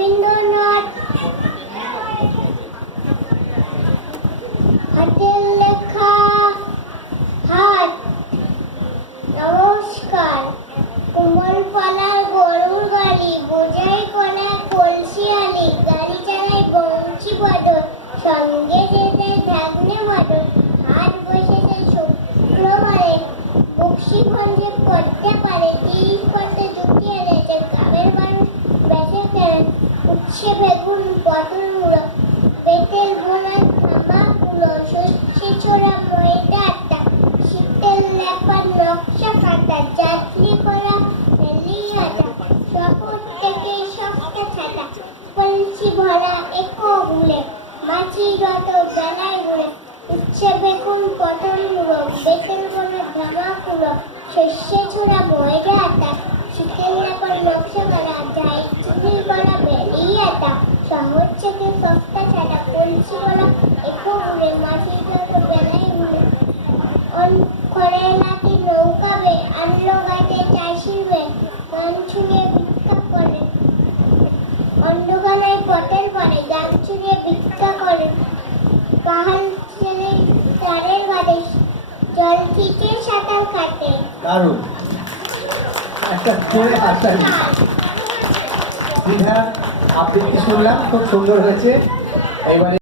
রবীন্দ্রনাথ হাতের লেখা হাট নমস্কার কোমল পালার গরুর গাড়ি বোঝাই কলা কলসি আলি গাড়ি চালাই বংশী বদল সঙ্গে যেতে ঢাকনে বদল হাট বসেছে শুক্রবারে বক্সিগঞ্জে করতে পারে 30 করতে জুটি এনেছে গ্রামের মানুষ বেঁচে কেন উচ্ছে বেগুন পটল মুড়ো বেতের বোনা ধামা কুলো সর্ষে ছোড়া ময়দা আটা শীতের লেপার নকশা কাটা চাটনি করা মেলি আটা শহর থেকে সস্তা ছাটা কলসি ভরা একো ভুলে মাছি যত বেলায় ঘুরে উচ্ছে বেগুন পটল মুড়ো বেতের বোনা ধামা কুলো সর্ষে ছোড়া ময়দা আটা শীতের লেপার নকশা করা চাটনি করা মেলি আটা শহর থেকে সস্তা ছাটা কলসি ভরা একো ঘুরে মাছি যত বেলায় ঘুরে খড়ে লাঠি নৌকাবে আনলো গাইতে চাষিবে গান ছুঁয়ে ভিক্ষা করে অন্ধকারে পটের পরে গান ছুঁয়ে ভিক্ষা করে পাহাড় ছেলে তারের ঘাটে জল খিচে সাঁতার কাটে দারুণ একটা জোরে হাততালি দ্বিধার আবৃত্তি শুনলাম খুব সুন্দর হয়েছে এবারে